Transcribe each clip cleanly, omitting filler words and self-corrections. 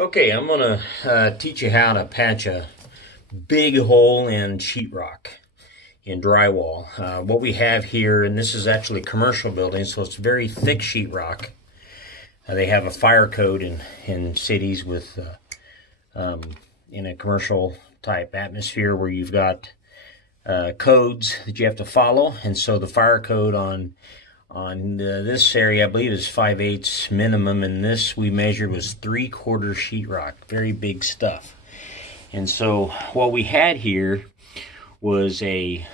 Okay, I'm going to teach you how to patch a big hole in sheetrock in drywall. What we have here, and this is actually commercial buildings, so it's very thick sheetrock. They have a fire code in cities with in a commercial type atmosphere where you've got codes that you have to follow, and so the fire code on this area, I believe, is 5/8 minimum, and this we measured was 3/4 sheetrock, very big stuff. And so what we had here was a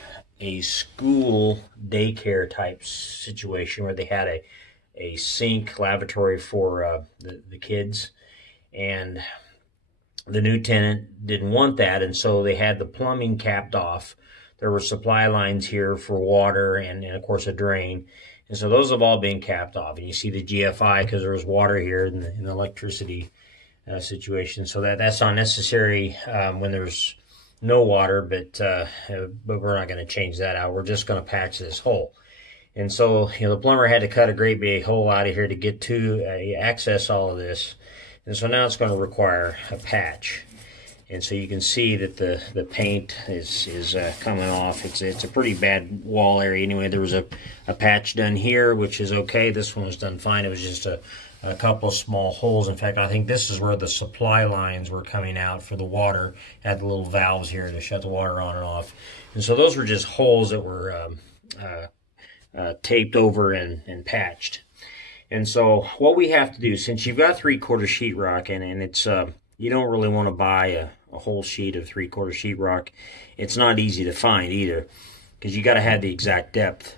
school daycare type situation where they had a sink lavatory for the kids, and the new tenant didn't want that, and so they had the plumbing capped off. There were supply lines here for water and of course a drain. And so those have all been capped off. And you see the GFI because there was water here in the electricity situation. So that's not necessary when there's no water, but we're not going to change that out. We're just going to patch this hole. And so, the plumber had to cut a great big hole out of here to get to access all of this. And so now it's going to require a patch. And so you can see that the paint is coming off. It's a pretty bad wall area anyway. There was a patch done here, which is okay. This one was done fine. It was just a couple of small holes. In fact, I think this is where the supply lines were coming out for the water. Had the little valves here to shut the water on and off. And so those were just holes that were taped over and patched. And so what we have to do, since you've got 3/4 sheetrock and it's you don't really want to buy a whole sheet of 3/4 sheetrock. It's not easy to find either, because you got to have the exact depth.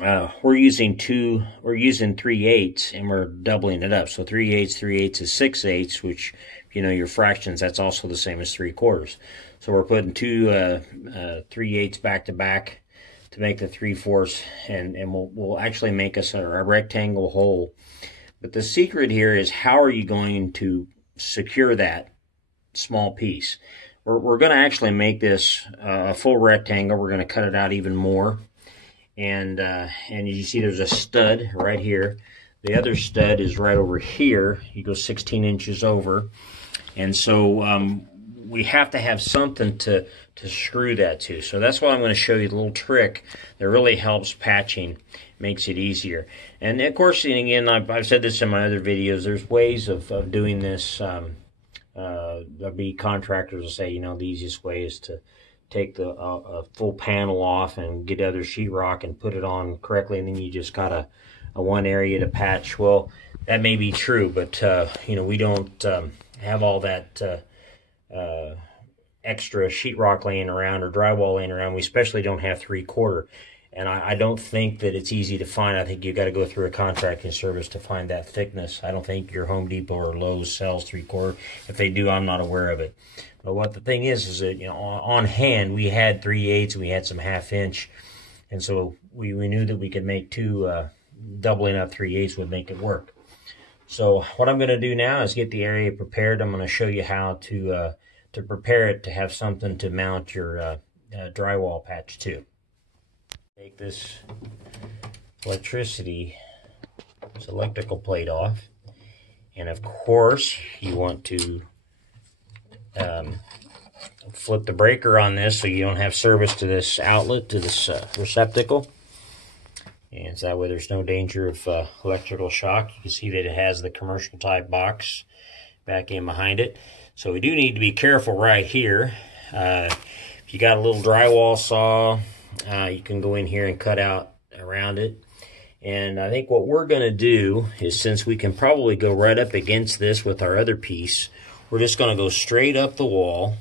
We're using 3/8, and we're doubling it up. So 3/8 is 6/8, which, your fractions, that's also the same as 3/4. So we're putting two 3/8 back to back to make the 3/4, and we'll actually make us a rectangle hole. But the secret here is, how are you going to secure that small piece? We're going to actually make this a full rectangle. We're going to cut it out even more, and you see there's a stud right here. The other stud is right over here. You go 16 inches over, and so we have to have something to screw that to. So that's why I'm going to show you the little trick that really helps patching, makes it easier. And of course, and again, I've said this in my other videos, there's ways of doing this. There'll be contractors will say, the easiest way is to take the full panel off and get other sheetrock and put it on correctly, and then you just got a one area to patch. Well, that may be true, but we don't have all that extra sheetrock laying around or drywall laying around. We especially don't have 3/4. And I don't think that it's easy to find. I think you've got to go through a contracting service to find that thickness. I don't think your Home Depot or Lowe's sells 3/4. If they do, I'm not aware of it. But what the thing is that, on hand, we had 3/8 and we had some 1/2 inch. And so we knew that we could make two, doubling up 3/8 would make it work. So what I'm going to do now is get the area prepared. I'm going to show you how to prepare it to have something to mount your drywall patch to. Take this electrical plate off, and of course you want to flip the breaker on this so you don't have service to this outlet, to this receptacle, and so that way there's no danger of electrical shock. You can see that it has the commercial type box back in behind it, so we do need to be careful right here. If you got a little drywall saw, you can go in here and cut out around it. And I think what we're going to do is, since we can probably go right up against this with our other piece, we're just going to go straight up the wall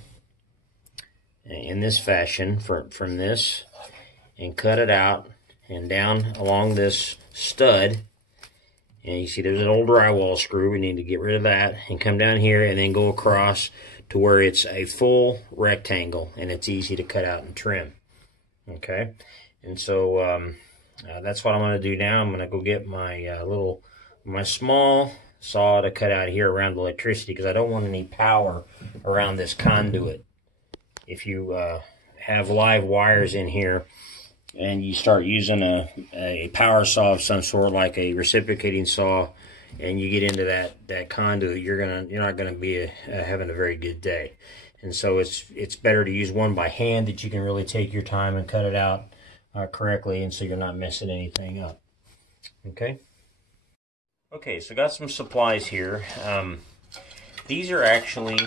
in this fashion from this and cut it out and down along this stud. And you see there's an old drywall screw. We need to get rid of that and come down here and then go across to where it's a full rectangle and it's easy to cut out and trim. Okay, and so that's what I'm going to do now. I'm going to go get my small saw to cut out here around the electricity, because I don't want any power around this conduit. If you have live wires in here and you start using a power saw of some sort, like a reciprocating saw, and you get into that conduit, you're not gonna be having a very good day. And so it's better to use one by hand, that you can really take your time and cut it out correctly, and so you're not messing anything up. Okay. Okay, so I got some supplies here. These are actually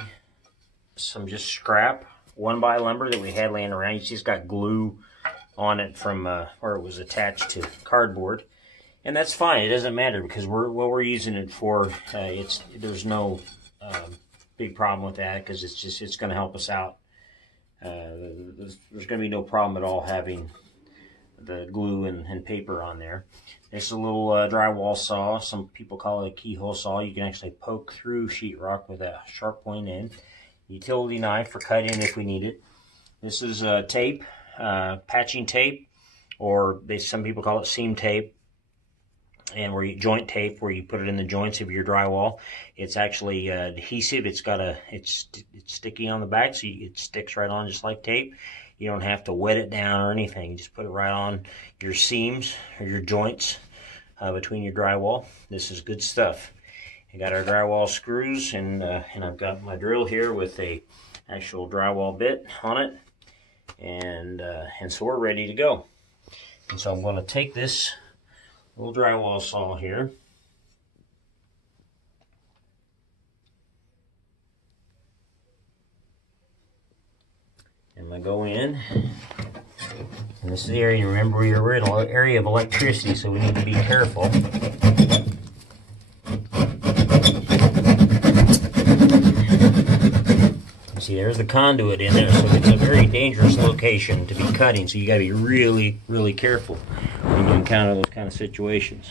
some just scrap 1x lumber that we had laying around. You see it's got glue on it from where it was attached to cardboard, and that's fine. It doesn't matter, because what we're using it for, there's no big problem with that, because it's going to help us out. There's going to be no problem at all having the glue and paper on there. It's a little drywall saw. Some people call it a keyhole saw. You can actually poke through sheetrock with a sharp point end. Utility knife for cutting if we need it. This is tape, patching tape, or some people call it seam tape, and joint tape, where you put it in the joints of your drywall. It's actually adhesive. It's sticky on the back, so it sticks right on just like tape. You don't have to wet it down or anything. You just put it right on your seams or your joints between your drywall. This is good stuff. I got our drywall screws, and I've got my drill here with a actual drywall bit on it, and so we're ready to go. And so I'm going to take this little drywall saw here, and I'm going to go in, and this is the area, remember, we're in an area of electricity, so we need to be careful. See, there's the conduit in there, so it's a very dangerous location to be cutting, so you got to be really, really careful when you encounter those kind of situations.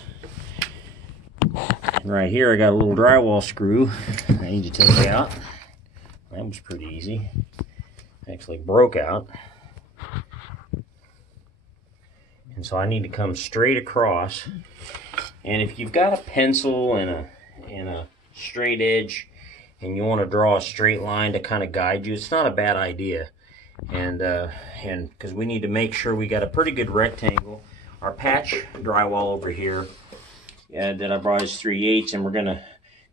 And right here, I got a little drywall screw I need to take out. That was pretty easy. Actually broke out. And so I need to come straight across. And if you've got a pencil and a straight edge, and you want to draw a straight line to kind of guide you, it's not a bad idea. And because we need to make sure we got a pretty good rectangle. Our patch drywall over here that I brought is 3/8, and we're gonna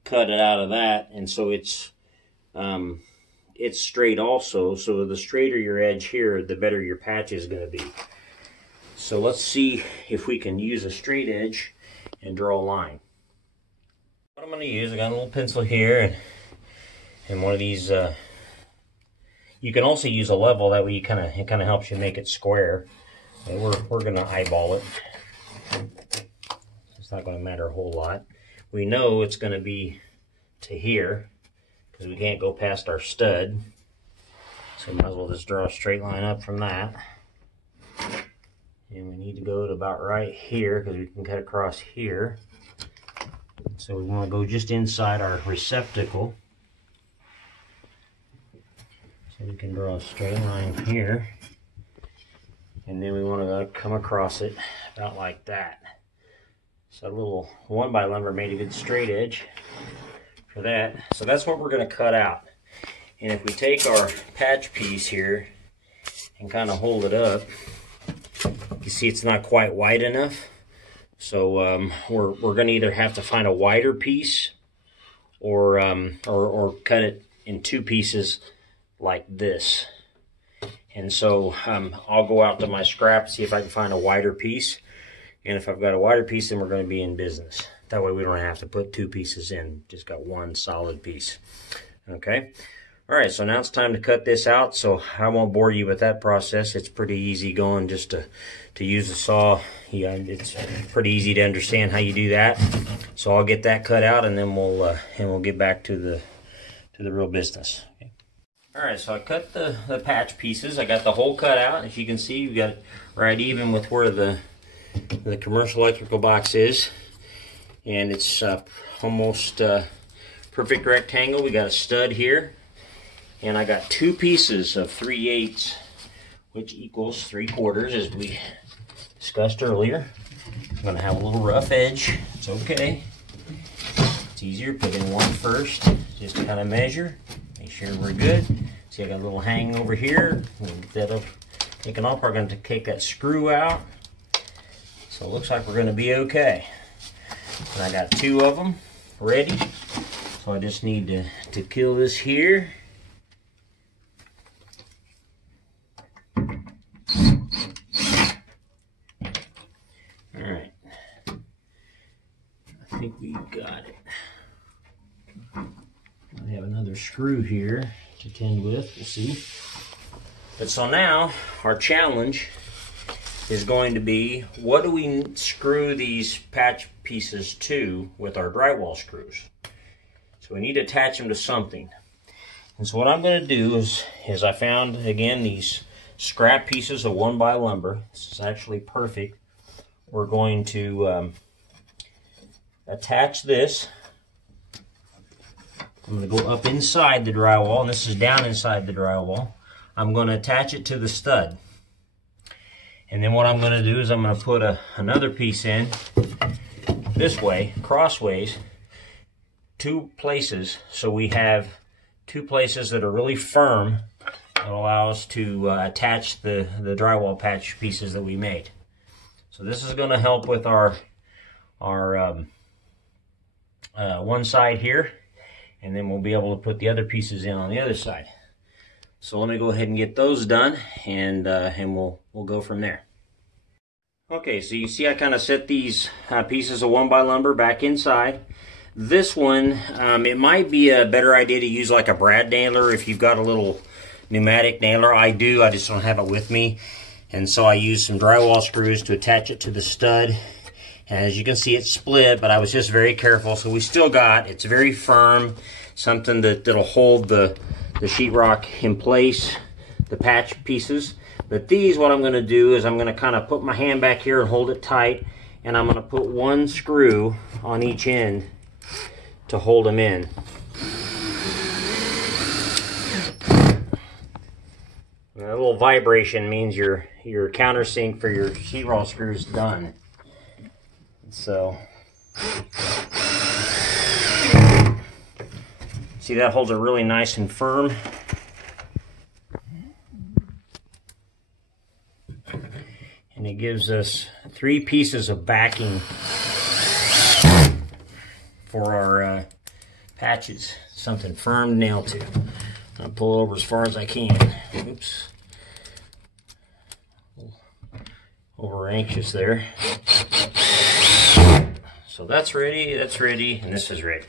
cut it out of that, and so it's straight also. So the straighter your edge here, the better your patch is going to be. So let's see if we can use a straight edge and draw a line. What I'm going to use, I got a little pencil here, and one of these. You can also use a level, that way it kind of helps you make it square. And we're going to eyeball it. It's not going to matter a whole lot. We know it's going to be to here, because we can't go past our stud. So we might as well just draw a straight line up from that. And we need to go to about right here, because we can cut across here. So we want to go just inside our receptacle. So we can draw a straight line here. And then we want to come across it about like that. So a little 1x lumber made a good straight edge for that. So that's what we're going to cut out. And if we take our patch piece here and kind of hold it up, you see it's not quite wide enough. So we're going to either have to find a wider piece or cut it in two pieces like this. And so I'll go out to my scrap, see if I can find a wider piece. And if I've got a wider piece, then we're going to be in business. That way we don't have to put two pieces in. Just got one solid piece. Okay. All right, so now it's time to cut this out. So I won't bore you with that process. It's pretty easy going just to use a saw. Yeah, it's pretty easy to understand how you do that. So I'll get that cut out, and then we'll get back to the real business. Okay. All right, so I cut the patch pieces. I got the hole cut out. If you can see, you've got it right even with where the commercial electrical box is, and it's almost perfect rectangle. We got a stud here, and I got two pieces of 3/8, which equals 3/4, as we discussed earlier. I'm going to have a little rough edge. It's okay. It's easier. Put in one first, just to kind of measure, make sure we're good. See, I got a little hang over here. We'll get that up, taken off. We're going to take that screw out. So it looks like we're going to be okay. And I got two of them. ready. So I just need to kill this here. Alright. I think we got it. I have another screw here to tend with, we'll see. But so now, our challenge is going to be, what do we screw these patch pieces to with our drywall screws? So we need to attach them to something. And so what I'm going to do is I found, again, these scrap pieces of 1x lumber. This is actually perfect. We're going to attach this. I'm going to go up inside the drywall, and this is down inside the drywall. I'm going to attach it to the stud. And then what I'm going to do is I'm going to put another piece in this way, crossways, 2 places. So we have 2 places that are really firm that allow us to attach the drywall patch pieces that we made. So this is going to help with our one side here, and then we'll be able to put the other pieces in on the other side. So let me go ahead and get those done, and we'll go from there. Okay, so you see I kind of set these pieces of 1x lumber back inside. This one, it might be a better idea to use like a brad nailer if you've got a little pneumatic nailer. I do, I just don't have it with me. And so I used some drywall screws to attach it to the stud. And as you can see, it's split, but I was just very careful. So we still got, it's very firm, something that'll hold the sheetrock in place, the patch pieces. But these, what I'm going to do is I'm going to kind of put my hand back here and hold it tight, and I'm going to put 1 screw on each end to hold them in. And a little vibration means your countersink for your sheetrock screw is done. So, see, that holds it really nice and firm. And it gives us 3 pieces of backing for our patches. Something firm to nail to. I'll pull it over as far as I can. Oops. Over anxious there. So that's ready, and this is ready.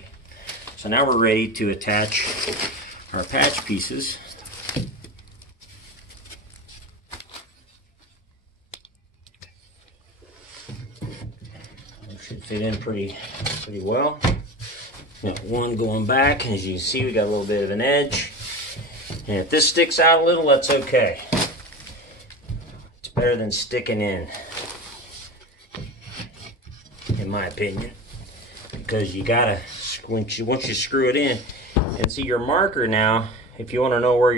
So now we're ready to attach our patch pieces. Should fit in pretty well. Got one going back, and as you can see, we got a little bit of an edge. And if this sticks out a little, that's okay. It's better than sticking in my opinion, because you gotta, once you screw it in, and see your marker now, if you want to know where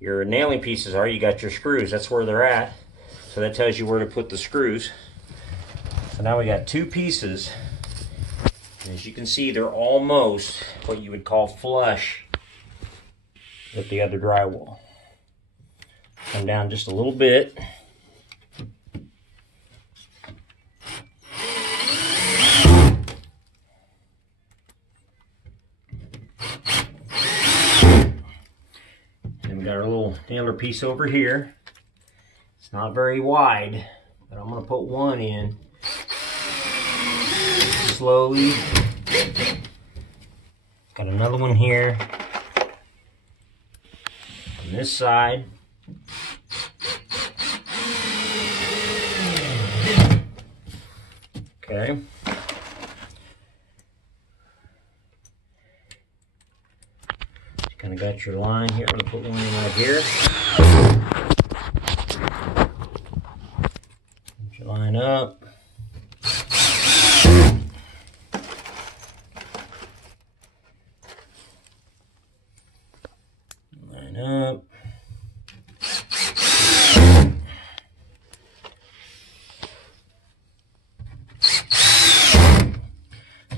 your nailing pieces are, you got your screws, that's where they're at. So that tells you where to put the screws. So now we got 2 pieces. And as you can see, they're almost what you would call flush with the other drywall. Come down just a little bit. And we got our little nailer piece over here. It's not very wide, but I'm going to put 1 in. Slowly. Got another one here on this side. Okay. Kind of got your line here. I'm going to put one in right here. Put your line up. Up.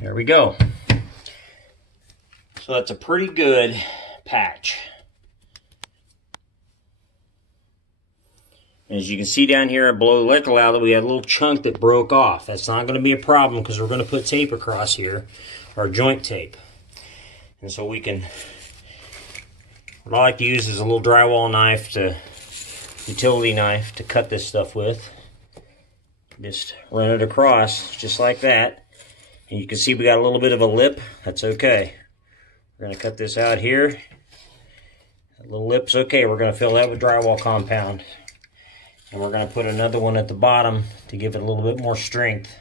There we go. So that's a pretty good patch. As you can see down here below the electrical outlet, we had a little chunk that broke off. That's not going to be a problem because we're going to put tape across here, our joint tape. And so we can, what I like to use is a little drywall knife, utility knife, to cut this stuff with. Just run it across, just like that. And you can see we got a little bit of a lip. That's okay. We're going to cut this out here. That little lip's okay. We're going to fill that with drywall compound. And we're going to put another one at the bottom to give it a little bit more strength,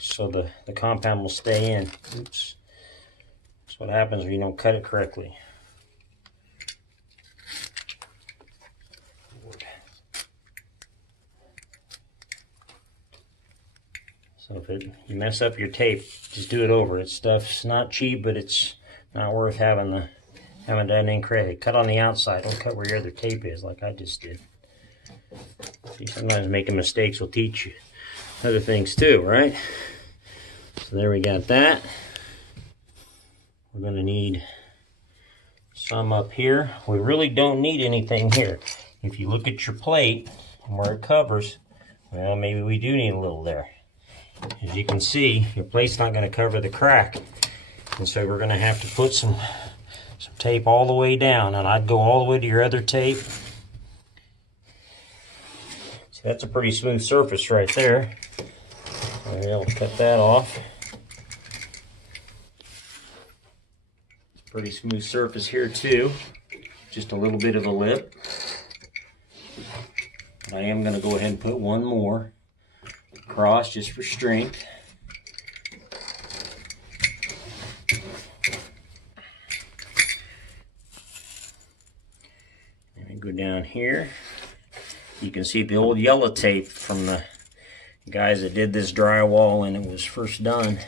so the compound will stay in. Oops. That's what happens when you don't cut it correctly. So if you mess up your tape, just do it over. It's stuff's not cheap, but it's not worth having done incorrectly. Cut on the outside. Don't cut where your other tape is, like I just did. See, sometimes making mistakes will teach you other things too, right? So there we got that. We're going to need some up here. We really don't need anything here. If you look at your plate and where it covers, well, maybe we do need a little there. As you can see, your plate's not going to cover the crack. And so we're going to have to put some tape all the way down. And I'd go all the way to your other tape. See, that's a pretty smooth surface right there. I'll cut that off. Pretty smooth surface here too. Just a little bit of a lip. But I am going to go ahead and put one more across just for strength. Let me go down here. You can see the old yellow tape from the guys that did this drywall when it was first done.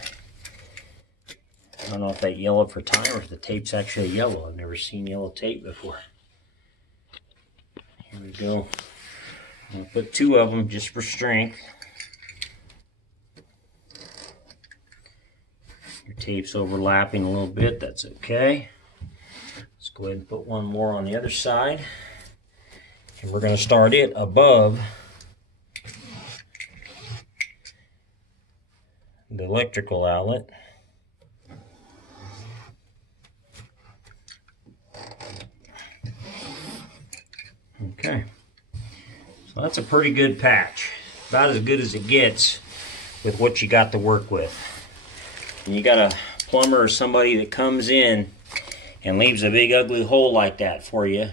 I don't know if that yellowed for time or if the tape's actually yellow. I've never seen yellow tape before. Here we go. I'll put two of them just for strength. Your tape's overlapping a little bit, that's okay. Let's go ahead and put one more on the other side. And we're going to start it above the electrical outlet. Okay, so that's a pretty good patch. About as good as it gets with what you got to work with. And you got a plumber or somebody that comes in and leaves a big ugly hole like that for you,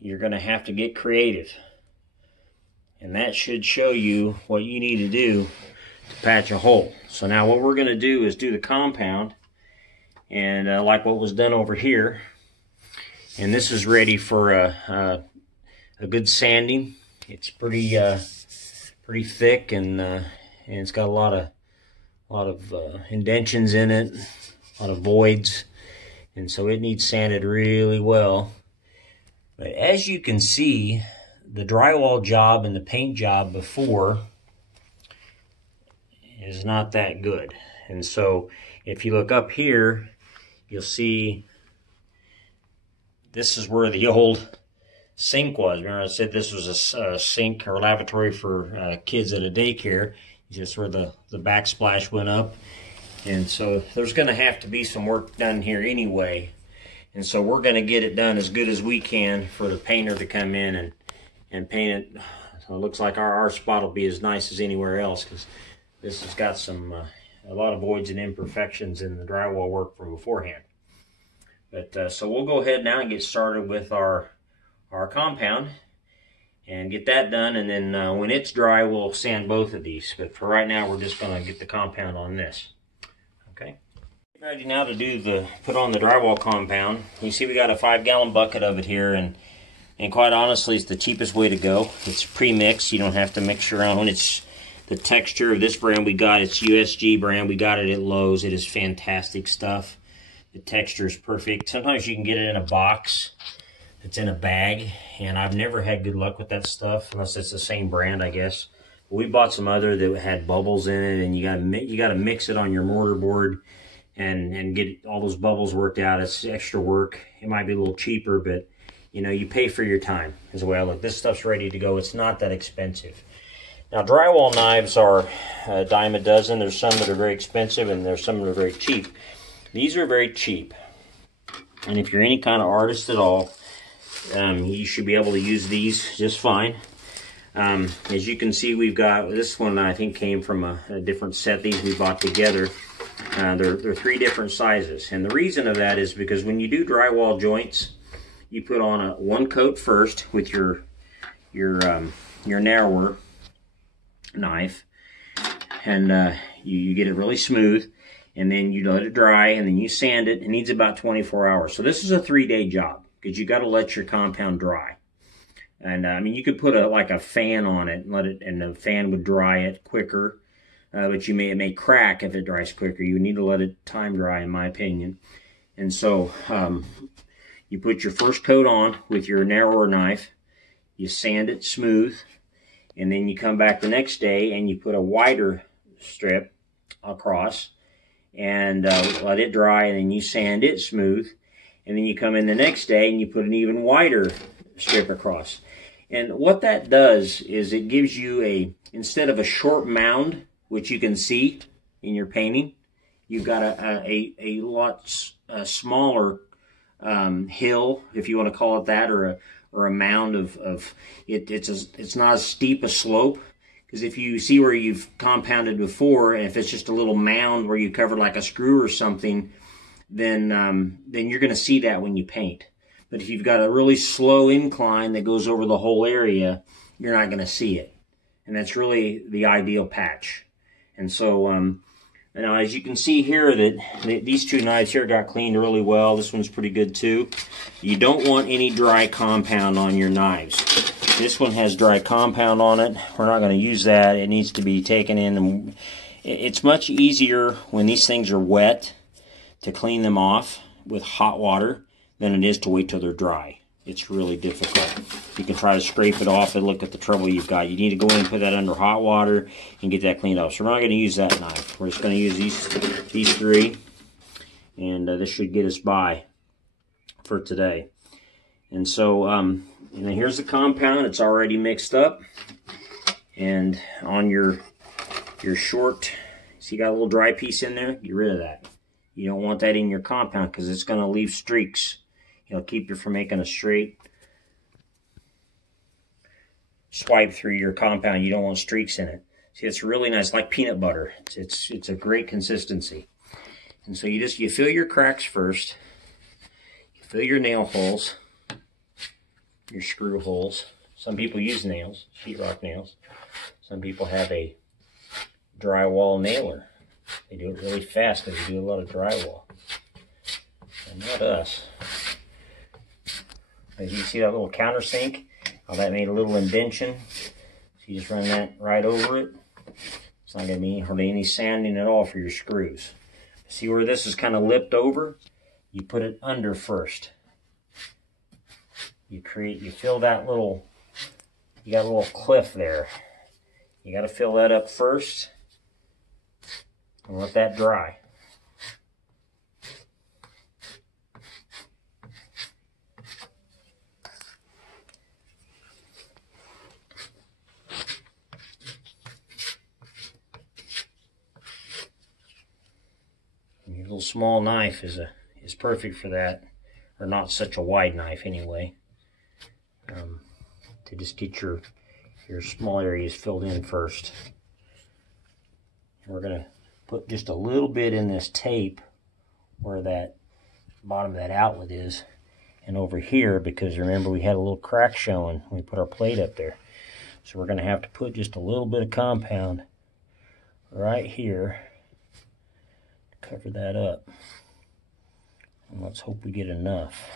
you're going to have to get creative. And that should show you what you need to do to patch a hole. So now what we're going to do is do the compound, and like what was done over here. And this is ready for a good sanding. It's pretty thick, and it's got a lot of indentions in it, a lot of voids, and so it needs sanded really well. But as you can see, the drywall job and the paint job before is not that good. And so if you look up here, you'll see this is where the old sink was. Remember I said this was a sink or lavatory for kids at a daycare. Just where the backsplash went up. And so there's going to have to be some work done here anyway. And so we're going to get it done as good as we can for the painter to come in and paint it. So it looks like our spot will be as nice as anywhere else, because this has got a lot of voids and imperfections in the drywall work from beforehand. But so we'll go ahead now and get started with our compound and get that done, and then when it's dry we'll sand both of these. But for right now we're just going to get the compound on this. Okay, ready now to put on the drywall compound. You see we got a 5-gallon bucket of it here, and quite honestly it's the cheapest way to go. It's pre-mixed, you don't have to mix your own. It's the texture of this brand we got. It's USG brand. We got it at Lowe's. It is fantastic stuff. The texture is perfect. Sometimes you can get it in a box. It's in a bag, and I've never had good luck with that stuff unless it's the same brand, I guess. But we bought some other that had bubbles in it, and you got to mix it on your mortar board and get all those bubbles worked out. It's extra work. It might be a little cheaper, but you know, you pay for your time is the way I look. This stuff's ready to go. It's not that expensive. Now, drywall knives are a dime a dozen. There's some that are very expensive and there's some that are very cheap. These are very cheap. And if you're any kind of artist at all, you should be able to use these just fine. As you can see, we've got, this one I think came from a different set. These we bought together. They're 3 different sizes. And the reason of that is because when you do drywall joints, you put on one coat first with your narrower knife, and you get it really smooth, and then you let it dry, and then you sand it. It needs about 24 hours. So this is a 3-day job because you got to let your compound dry. And I mean, you could put like a fan on it and let it, and the fan would dry it quicker. But it may crack if it dries quicker. You need to let it time dry, in my opinion. And so you put your first coat on with your narrower knife. You sand it smooth, and then you come back the next day and you put a wider strip across and let it dry, and then you sand it smooth, and then you come in the next day and you put an even wider strip across. And what that does is it gives you instead of a short mound, which you can see in your painting, you've got a lot smaller hill, if you want to call it that, or a mound of it's not as steep a slope. Because if you see where you've compounded before, and if it's just a little mound where you covered like a screw or something, then you're going to see that when you paint. But if you've got a really slow incline that goes over the whole area, you're not going to see it. And that's really the ideal patch. And so now, as you can see here, that these 2 knives here got cleaned really well. This one's pretty good too. You don't want any dry compound on your knives. This one has dry compound on it. We're not going to use that. It needs to be taken in. And it's much easier when these things are wet to clean them off with hot water than it is to wait till they're dry. It's really difficult. You can try to scrape it off and look at the trouble you've got. You need to go in and put that under hot water and get that cleaned off. So we're not going to use that knife. We're just going to use these 3, and this should get us by for today. And so, and then here's the compound. It's already mixed up, and on your short, see, you got a little dry piece in there. Get rid of that. You don't want that in your compound because it's going to leave streaks. It'll keep you from making a straight swipe through your compound. You don't want streaks in it. See, it's really nice, like peanut butter. It's a great consistency. And so you fill your cracks first. You fill your nail holes, your screw holes. Some people use nails, sheetrock nails. Some people have a drywall nailer. They do it really fast because they do a lot of drywall. And not us. As you see that little countersink, how that made a little indention. So you just run that right over it. It's not going to be hardly any sanding at all for your screws. See where this is kind of lipped over? You put it under first. You fill that little, you got a little cliff there. You got to fill that up first and let that dry. Your little small knife is perfect for that, or not such a wide knife anyway. To just get your small areas filled in first. And we're gonna put just a little bit in this tape where that bottom of that outlet is, and over here, because remember we had a little crack showing when we put our plate up there. So we're gonna have to put just a little bit of compound right here. Cover that up, and let's hope we get enough.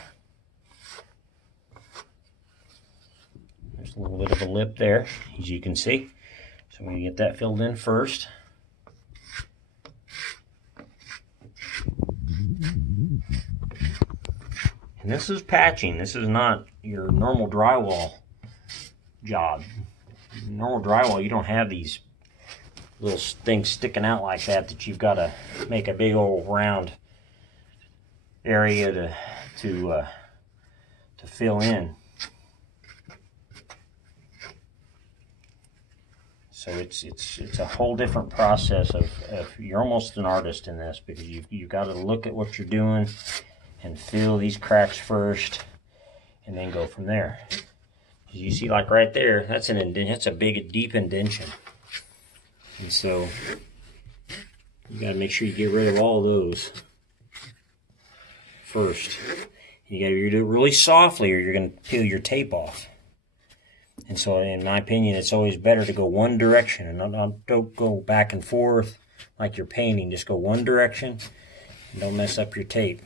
There's a little bit of a lip there, as you can see. So I'm going to get that filled in first. And this is patching. This is not your normal drywall job. Normal drywall, you don't have these little things sticking out like that you've got to make a big old round area to fill in. So it's a whole different process of you're almost an artist in this, because you got to look at what you're doing and fill these cracks first, and then go from there. As you see, like right there, that's an indent. That's a big, deep indentation, and so you got to make sure you get rid of all those first. You got to do it really softly, or you're going to peel your tape off. And so, in my opinion, it's always better to go one direction, and don't go back and forth like you're painting. Just go one direction, and don't mess up your tape.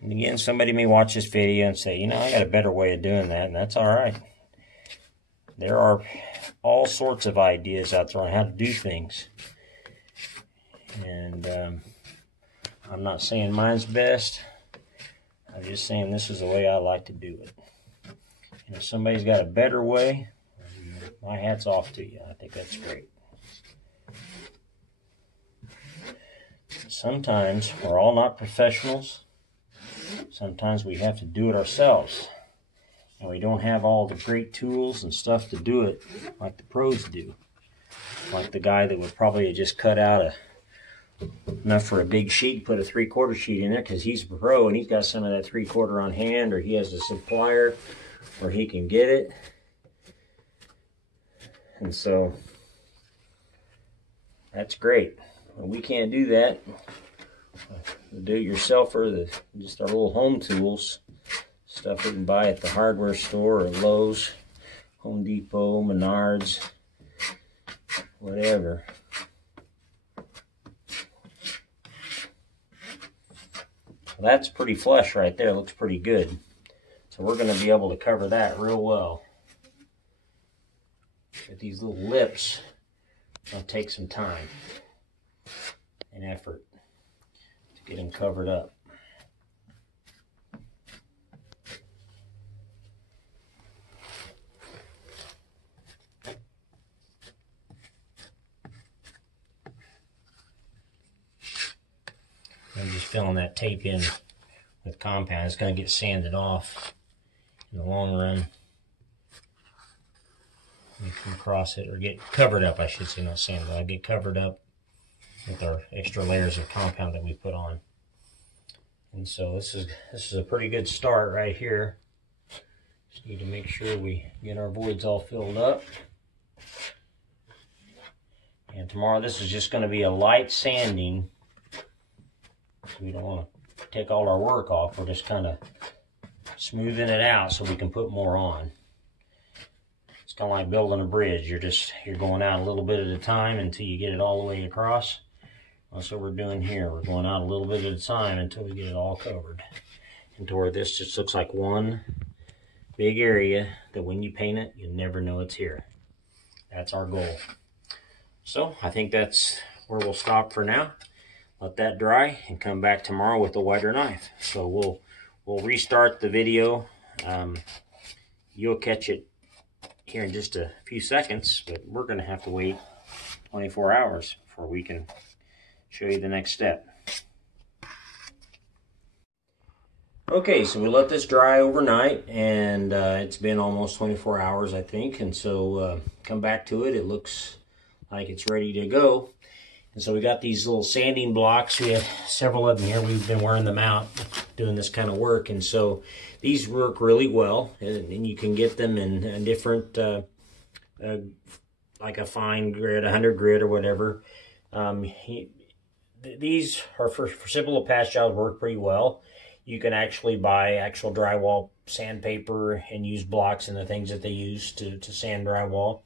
And again, somebody may watch this video and say, you know, I got a better way of doing that, and that's all right. There are all sorts of ideas out there on how to do things. And I'm not saying mine's best. I'm just saying this is the way I like to do it. And if somebody's got a better way, my hat's off to you. I think that's great. Sometimes we're all not professionals. Sometimes we have to do it ourselves. And we don't have all the great tools and stuff to do it like the pros do. Like the guy that would probably have just cut out enough for a big sheet, put a 3/4 sheet in there, because he's a pro and he's got some of that 3/4 on hand, or he has a supplier where he can get it. And so that's great. Well, we can't do that. The do-it-yourselfer, just our little home tools, stuff we can buy at the hardware store or Lowe's, Home Depot, Menards, whatever. That's pretty flush right there. Looks pretty good. So we're going to be able to cover that real well. But these little lips will take some time and effort to get them covered up. I'm just filling that tape in with compound. It's going to get sanded off in the long run. You come across it, or get covered up, I should say, not sanded. I'll get covered up with our extra layers of compound that we put on. And so this is a pretty good start right here. Just need to make sure we get our voids all filled up. And tomorrow this is just going to be a light sanding. We don't want to take all our work off. We're just kind of smoothing it out so we can put more on. It's kind of like building a bridge. You're going out a little bit at a time until you get it all the way across. That's what we're doing here. We're going out a little bit at a time until we get it all covered. And to where this just looks like one big area that when you paint it, you never know it's here. That's our goal. So I think that's where we'll stop for now. Let that dry and come back tomorrow with a wider knife. So we'll restart the video. You'll catch it here in just a few seconds, but we're going to have to wait 24 hours before we can show you the next step. Okay, so we let this dry overnight, and it's been almost 24 hours, I think. And so come back to it. It looks like it's ready to go. And so we got these little sanding blocks. We have several of them here. We've been wearing them out doing this kind of work. And so these work really well. And you can get them in different, like a fine grit, 100 grit or whatever. These are for simple patch jobs, work pretty well. You can actually buy actual drywall sandpaper and use blocks and the things that they use to sand drywall,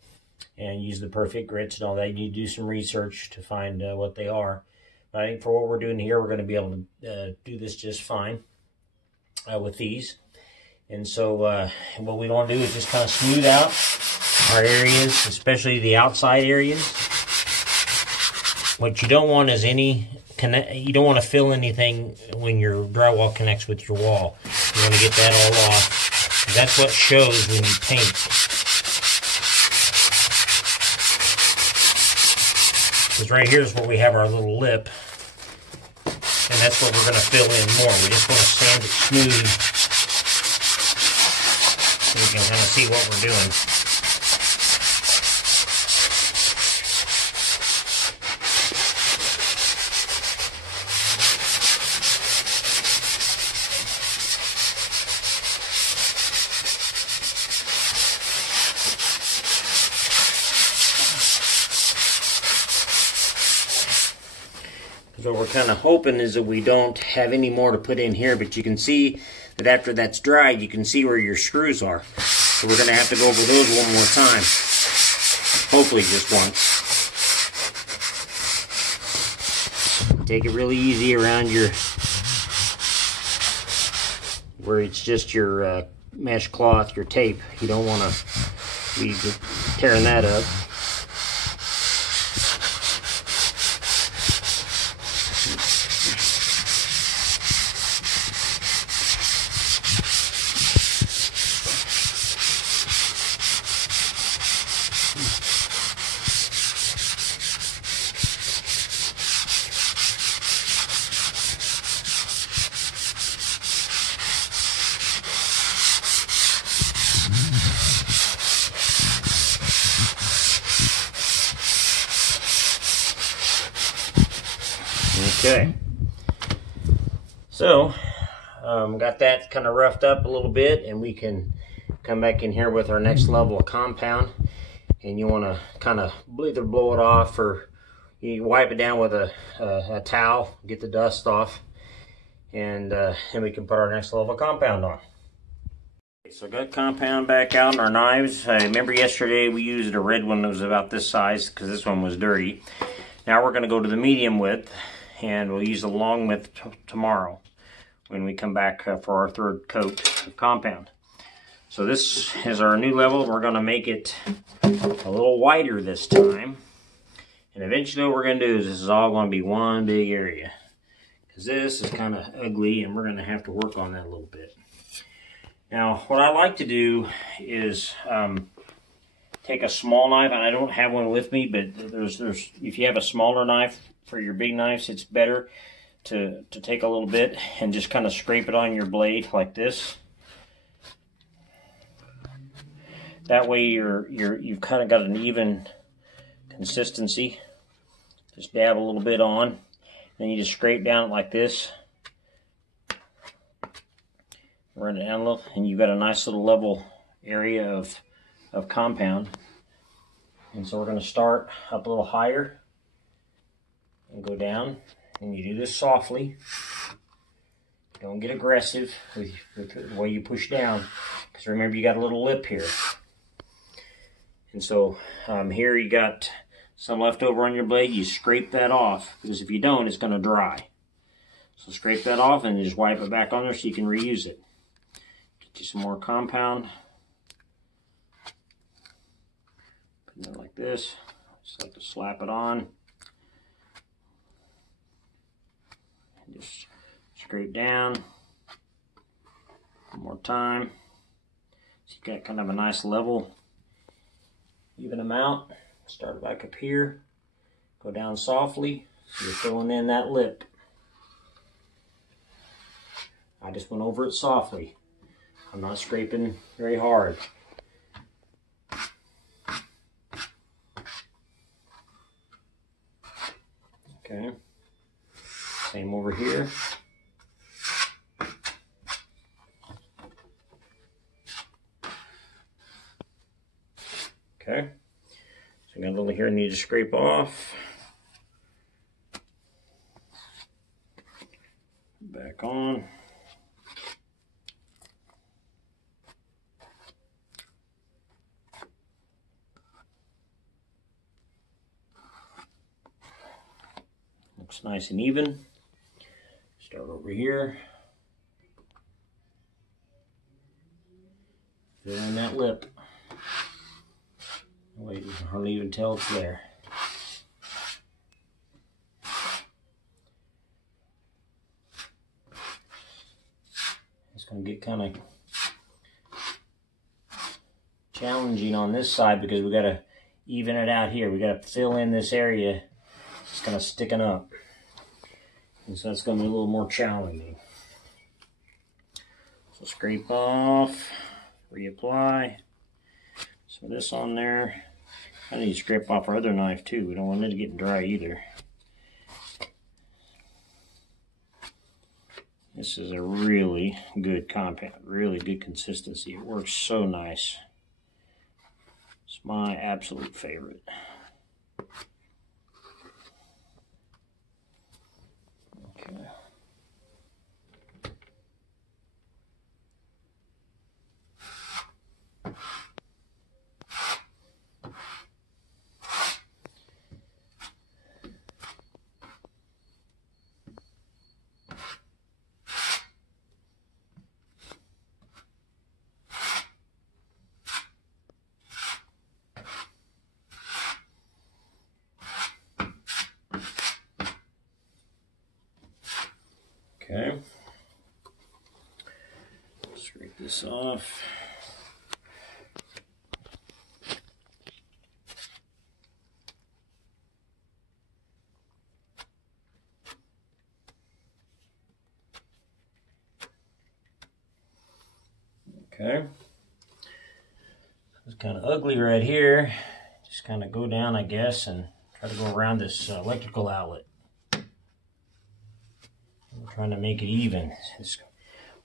and use the perfect grits and all that. You need to do some research to find what they are. But I think for what we're doing here, we're going to be able to do this just fine with these. And so what we want to do is just kind of smooth out our areas, especially the outside areas. What you don't want is you don't want to fill anything when your drywall connects with your wall. You want to get that all off. That's what shows when you paint. Because right here is where we have our little lip, and that's what we're going to fill in more. We just want to sand it smooth so we can kind of see what we're doing. So what we're kind of hoping is that we don't have any more to put in here, but you can see that after that's dried, you can see where your screws are. So we're going to have to go over those one more time. Hopefully just once. Take it really easy around your, where it's just your mesh cloth, your tape. You don't want to be tearing that up. Okay, so got that kind of roughed up a little bit, and we can come back in here with our next level of compound. And you want to kind of either blow it off, or you wipe it down with a towel, get the dust off, and we can put our next level of compound on. So I got compound back out in our knives. I remember yesterday we used a red one that was about this size because this one was dirty. Now we're going to go to the medium width, and we'll use the long width tomorrow when we come back for our third coat of compound. So this is our new level. We're going to make it a little wider this time. And eventually what we're going to do is this is all going to be one big area, because this is kind of ugly and we're going to have to work on that a little bit. Now what I like to do is take a small knife, and I don't have one with me, but there's if you have a smaller knife for your big knives, it's better to take a little bit and just kind of scrape it on your blade like this. That way you've kind of got an even consistency. Just dab a little bit on, then you just scrape down it like this. Run it down a little, and you've got a nice little level area of compound. And so we're going to start up a little higher and go down, and you do this softly. Don't get aggressive with the way you push down, because remember you got a little lip here. And so here you got some left over on your blade. You scrape that off, because if you don't, it's going to dry. So scrape that off and just wipe it back on there so you can reuse it. Get you some more compound. Put it like this. Just like to slap it on. And just scrape down. One more time. So you got kind of a nice level, even amount. Start back up here. Go down softly. So you're filling in that lip. I just went over it softly. I'm not scraping very hard. Okay. Same over here. Okay. So I got a little here I need to scrape off. Back on. Looks nice and even. Start over here. Fill in that lip. Wait, you can hardly even tell it's there. It's going to get kind of challenging on this side because we got to even it out here. We got to fill in this area. It's kind of sticking up. And so that's going to be a little more challenging. So scrape off reapply. So this on there. I need to scrape off our other knife too. We don't want it to get dry either. This is a really good compound, really good consistency. It works so nice. It's my absolute favorite. Okay. Okay, scrape this off. Okay, it's kind of ugly right here. Just kind of go down, I guess, and try to go around this electrical outlet. I'm trying to make it even. This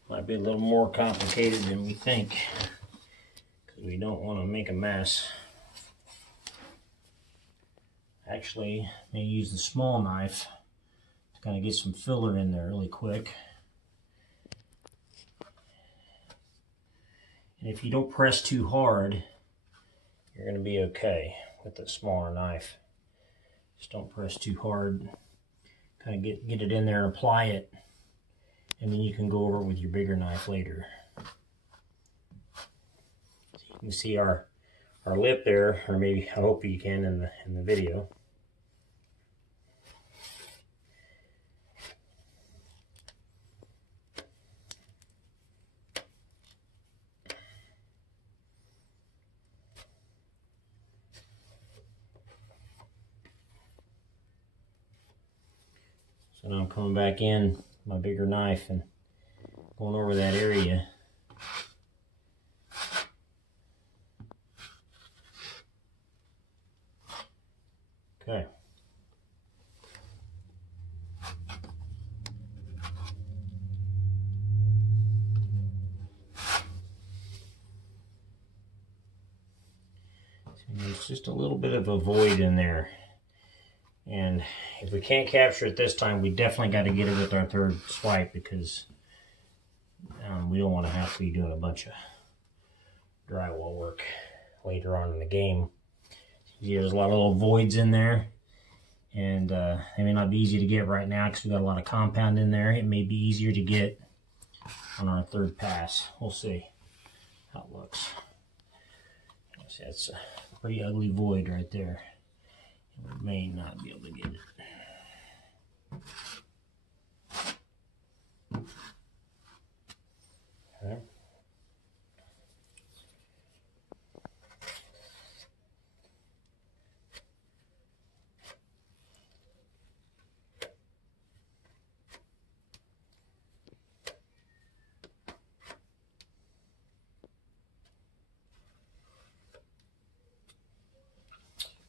might be a little more complicated than we think, because we don't want to make a mess. Actually, I may use the small knife to kind of get some filler in there really quick. And if you don't press too hard, you're going to be okay with the smaller knife. Just don't press too hard. Kind of get it in there and apply it, and then you can go over it with your bigger knife later. So you can see our lip there, or maybe I hope you can in the video. So now I'm coming back in my bigger knife and going over that area. Okay. There's just a little bit of a void in there. And if we can't capture it this time, we definitely got to get it with our third swipe, because we don't want to have to be doing a bunch of drywall work later on in the game. There's a lot of little voids in there, and they may not be easy to get right now because we got a lot of compound in there. It may be easier to get on our third pass. We'll see how it looks. See, that's a pretty ugly void right there. We may not be able to get it. Okay.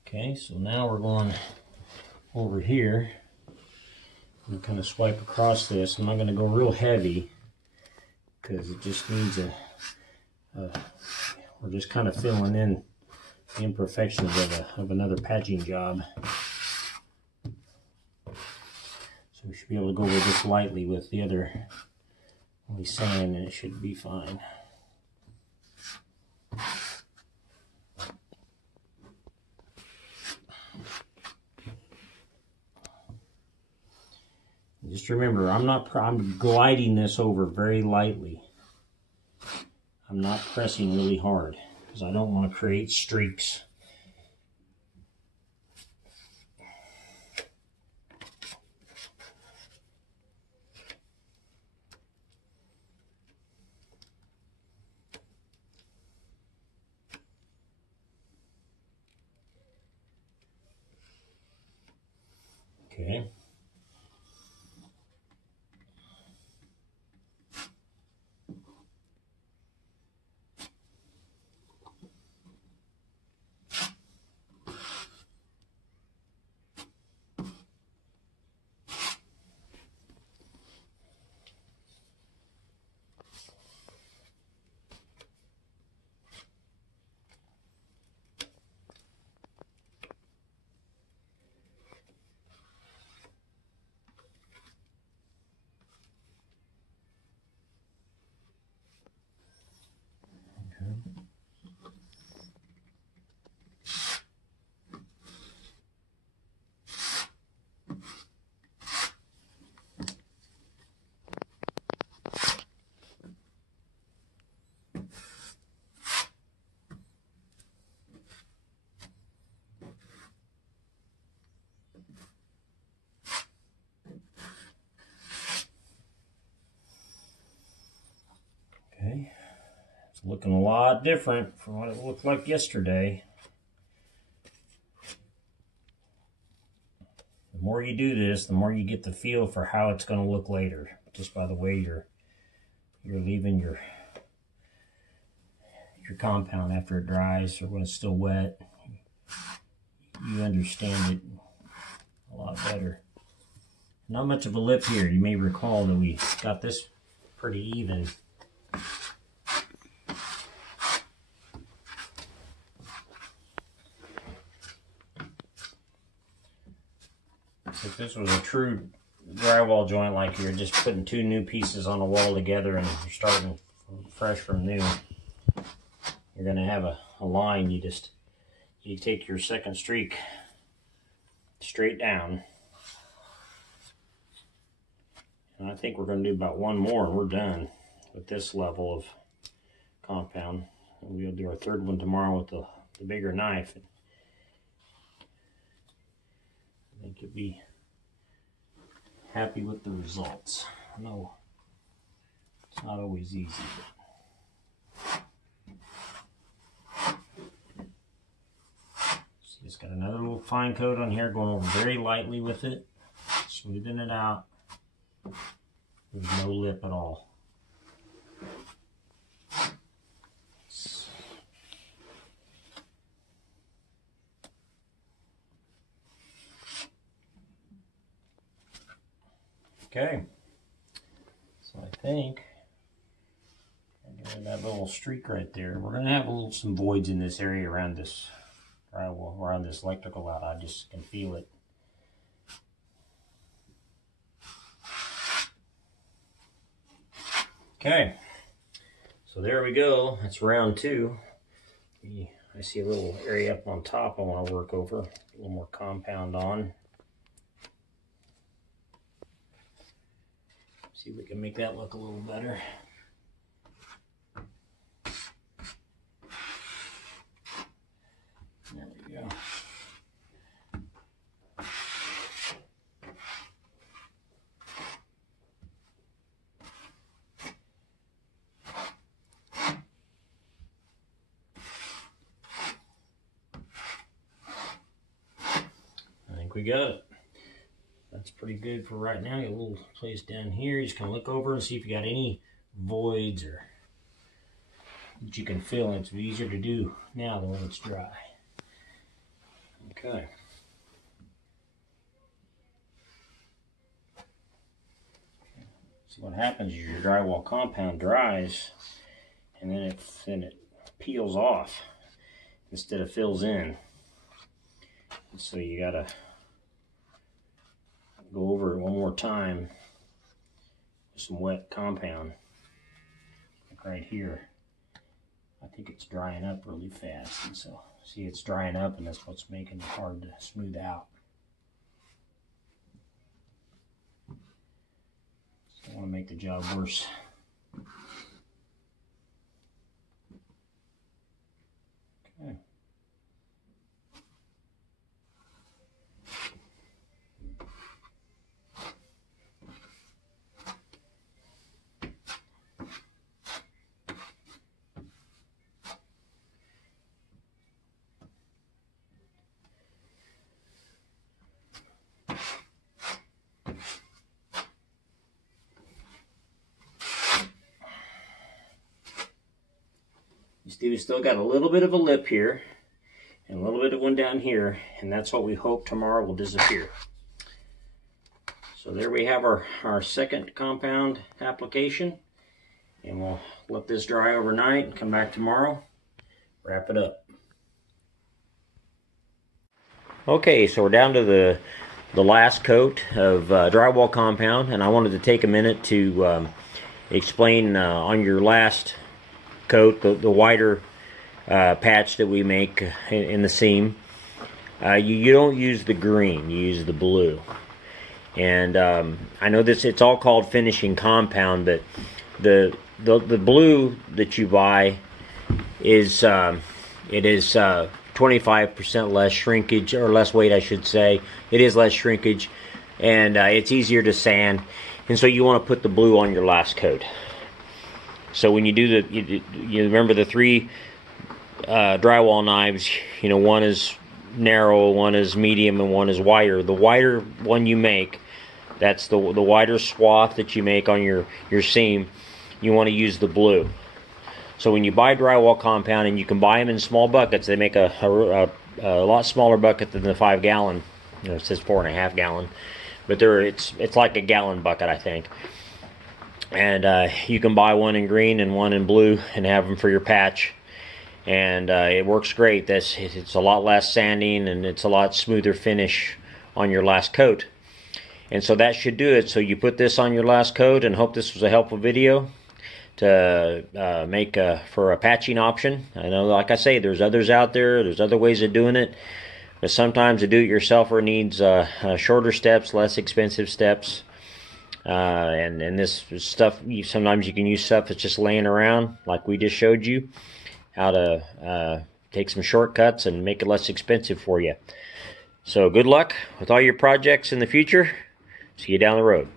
Okay, so now we're going over here and kind of swipe across this. I'm not going to go real heavy because it just needs we're just kind of filling in the imperfections of another patching job. So we should be able to go over this lightly with the other sand, and it should be fine. Just remember, I'm gliding this over very lightly. I'm not pressing really hard because I don't want to create streaks. Okay. looking a lot different from what it looked like yesterday. The more you do this, the more you get the feel for how it's going to look later, just by the way you're leaving your compound after it dries or when it's still wet. You understand it a lot better. Not much of a lip here. You may recall that we got this pretty even. If this was a true drywall joint, like you're just putting two new pieces on a wall together and you're starting fresh from new, you're going to have a line. You take your second streak straight down. And I think we're going to do about one more and we're done with this level of compound. And we'll do our third one tomorrow with the bigger knife. I think you'll be happy with the results. I know it's not always easy, see, it's got another little fine coat on here, going over very lightly with it, smoothing it out. There's no lip at all. Okay, so I think that little streak right there, we're going to have some voids in this area around this drywall, around this electrical out. I just can feel it. Okay, so there we go. That's round two. I see a little area up on top I want to work over, a little more compound on. See if we can make that look a little better. There we go. I think we got it. That's pretty good for right now. Get a little place down here. You just kind of look over and see if you got any voids or that you can fill. It's easier to do now than when it's dry. Okay. See what happens is your drywall compound dries and then it peels off instead of fills in. And so you gotta go over it one more time with some wet compound, like right here. I think it's drying up really fast, and so see, it's drying up, and that's what's making it hard to smooth out. So I want to make the job worse. Okay. You see, we still got a little bit of a lip here and a little bit of one down here, and that's what we hope tomorrow will disappear. So there we have our second compound application, and we'll let this dry overnight and come back tomorrow, wrap it up. Okay, so we're down to the last coat of drywall compound, and I wanted to take a minute to explain on your last coat, the wider patch that we make in the seam. You don't use the green, you use the blue. And I know it's all called finishing compound, but the blue that you buy is 25% less shrinkage, or less weight I should say. It is less shrinkage, and it's easier to sand, and so you want to put the blue on your last coat. So when you do you remember the three drywall knives, you know, one is narrow, one is medium, and one is wider. The wider one you make, that's the wider swath that you make on your seam, you want to use the blue. So when you buy drywall compound, and you can buy them in small buckets, they make a lot smaller bucket than the 5 gallon. You know, it says 4.5 gallon, but it's like a gallon bucket, I think. And you can buy one in green and one in blue and have them for your patch. And it works great. It's a lot less sanding, and it's a lot smoother finish on your last coat. And so that should do it. So you put this on your last coat, and hope this was a helpful video to make for a patching option. I know, like I say, there's others out there. There's other ways of doing it. But sometimes a do-it-yourselfer needs shorter steps, less expensive steps. And this stuff, sometimes you can use stuff that's just laying around, like we just showed you, how to take some shortcuts and make it less expensive for you. So good luck with all your projects in the future. See you down the road.